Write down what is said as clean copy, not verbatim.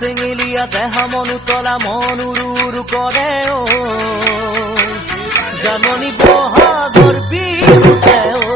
sengeliya deha monu tola monu ruru kore o janoni bohagor bihute o